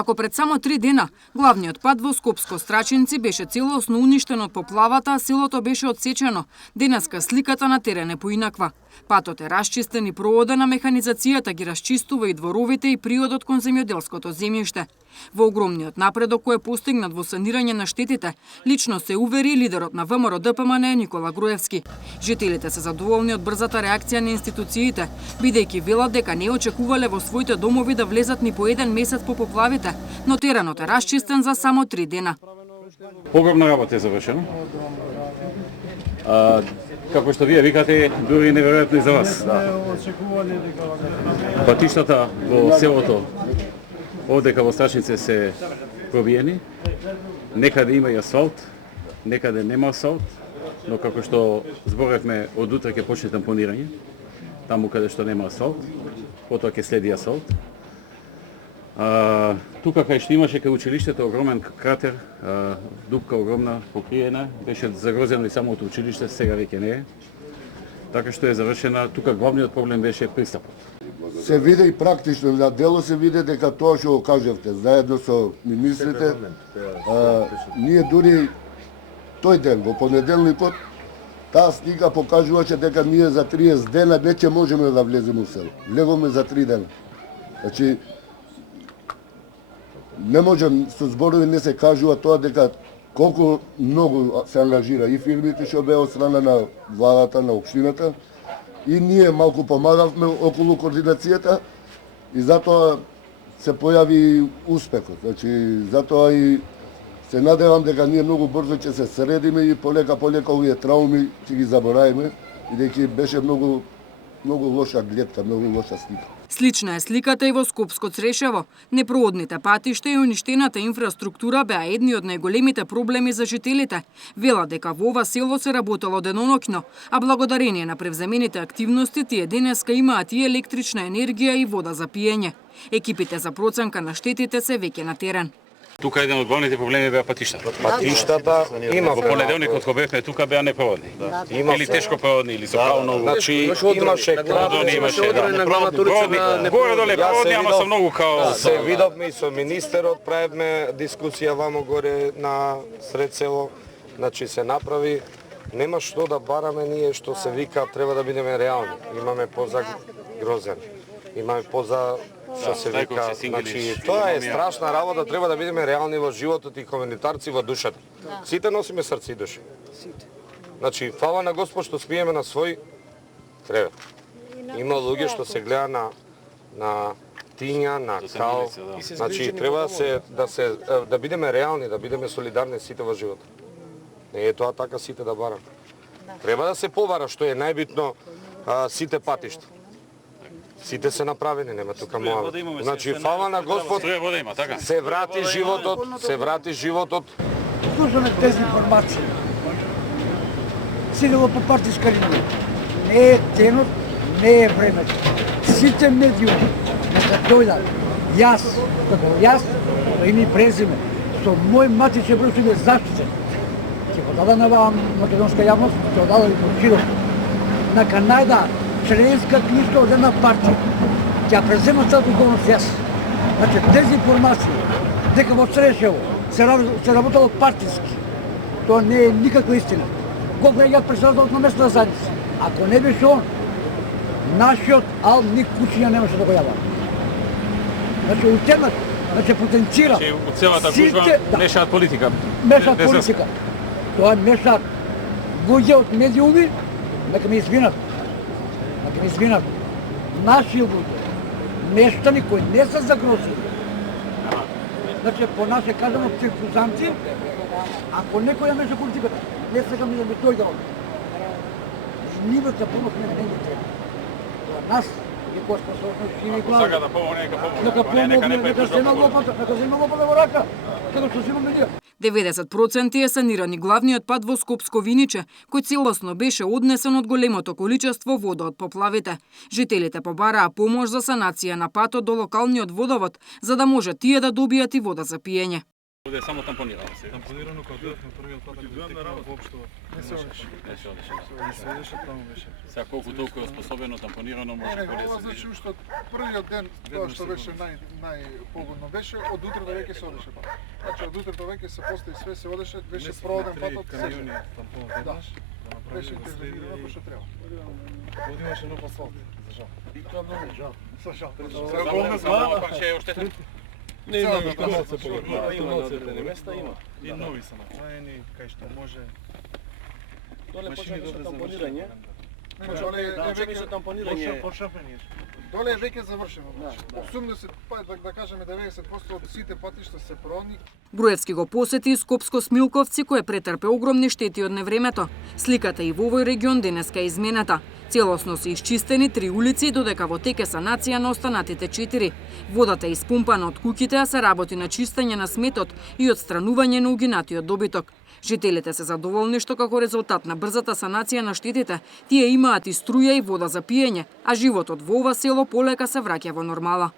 Ако пред само 3 дена главниот пат во Скопско Страчинци беше целосно уништен од поплавата, селото беше отсечено, денеска сликата на терен е поинаква. Патот е расчистен и проводена механизацијата ги расчистува и дворовите и приодот кон земјоделското земјиште. Во огромниот напредок кој е постигнат во санирање на штетите, лично се увери лидерот на ВМРО ДПМН Никола Груевски. Жителите се задоволни од брзата реакција на институциите, бидејќи велат дека не очекувале во своите домови да влезат ни по 1 месец по поплавите, но теренот е расчистен за само 3 дена. Огромна работа е завршена. Како што вие викате, дури неверојатно и за вас. Патиштата во селото овдека во Страчинци се пробиени. Некаде има и асфалт, некаде нема асфалт, но како што зборевме, од утре ќе почне тампонирање. Таму каде што нема асфалт, потоа ќе следи асфалт. Тука кај што имаше кај училиштето огромен кратер, дупка огромна, покриена, беше загрозено и самото училиште, сега веќе не е. Така што е завршена, тука главниот проблем беше пристапот. Се види и практично на дело се види дека тоа што го кажавте, заедно со министрите, ние дури тој ден, во понеделникот, таа слика покажуваше дека ние за 30 дена веќе можеме да влеземе во село. Влегоме за 3 дена. Значи, не можем, со зборови не се кажува тоа дека колку многу се ангажира и фирмите што беа од страна на владата, на општината, и ние малку помагавме околу координацијата и затоа се појави успехот. Значи, затоа и се надевам дека ние многу брзо ќе се средиме и полека овие трауми ќе ги заборавиме, бидејќи беше многу лоша гледка, многу лоша слика. Слична е сликата и во Скопско Црешево. Непроводните патишта и уништената инфраструктура беа едни од најголемите проблеми за жителите. Вела дека во ова село се работело деноноќно, а благодарение на превземените активности тие денеска имаат и електрична енергија и вода за пиење. Екипите за проценка на штетите се веќе на терен. Тука еден од главните проблеми беа патиштата. Патиштата има. Во понеделникот кога бевме тука беа непроводни. Или тешко проводни, или со правно. Значи имаше проводни, имаше горе доле проводни, ама со многу као. Се видовме и со министерот, правевме дискусија вамо горе на сред село. Значи се направи. Нема што да бараме ние што се вика, треба да бидеме реални. Имаме поза Грозен. Имаме поза што се вика, значи тоа е страшна работа, треба да бидеме реални во животот и комунитарци во душата. Сите носиме срце и душа. Значи, фала на Господ што спиеме на свој кревет. Има луѓе што се гледа на тиња, на кал. Значи, треба да бидеме реални, да бидеме солидарни сите во животот. Не е тоа така сите да бараме. Треба да се побара, што е најбитно, сите патишта. Сите се направени, нема тука моја. Значи, фала на Господ, се врати животот. Слушаме тези информации. Сидело по партиска линија. Не е денот, не е времето. Сите медиуми нека дојдат. Јас, име и презиме, со мој матичен број што е заштитен. Ќе го дадам на македонска јавност, ќе го дадам и поручилот. На Канајда членска книжка од една партија. Ќе презема целата одговорност јас. Значи, тези информации, дека во Црешево се работело партиски, тоа не е никаква истина. Го вреѓаат председателот на местната заедница. Ако не беше он, нашиот Ал Ник Кучиња немаше да го јава. Значи, утенат, значи, потенцира. Значи, од целата гужва мешаат политика. Мешаат политика. Тоа мешаат луѓе од медиуми, нека ме извинат. Наши луѓе, местани кои не се загрозили. Значи, по нас е кажано циркузанци, ако некој ја меша политиката, не сега ми да ми тој да роди. Нивата помогне не ни треба. Нас, и кој способно шири глава. Сака да помогне, нека помогне, нека зема лопата во рака, како што земаме ние. 90% е санирани главниот пат во Скопско Виниче, кој целосно беше однесен од големото количество вода од поплавите. Жителите побараа помош за санација на патот до локалниот водовод, за да може тие да добијат и вода за пиење. да е само тампонирано се. Тампонирано кога дојдовме првиот пат, на работа воопшто не се одеше. Не се одеше. Не се одеше, таму беше. Сега колку толку е оспособено тампонирано може Не, боле да ова се значи види. уште од првиот ден, тоа што беше најпогодно беше, од утре до веќе се одеше пат. Значи од утре до веќе се постои све, се одеше, беше проводен патот, камиони тампон веднаш, да беше направи интервенирано како што треба. Одимаше нов асфалт, за жал. И тоа многу жал. Со жал. Само парче е оштетен. Не има Цела малце да, има на одредени места има. И нови се направени, кај што може. Доле почна Машини беше добре тампонирање. Доле е Значи беше веќе тампонирање. Почнапени. доле е веќе завршено. 80, па да кажеме 90% од сите патишта се прони. Груевски го посети Скопско Смилковци, кој претрпе огромни штети од невремето. Сликата и во овој регион денеска е изменета. Целосно се исчистени 3 улици, додека во теке санација на останатите 4. Водата е испумпана од куќите, а се работи на чистење на сметот и одстранување на угинатиот добиток. Жителите се задоволни што како резултат на брзата санација на штетите, тие имаат и струја и вода за пиење, а животот во ова село полека се враќа во нормала.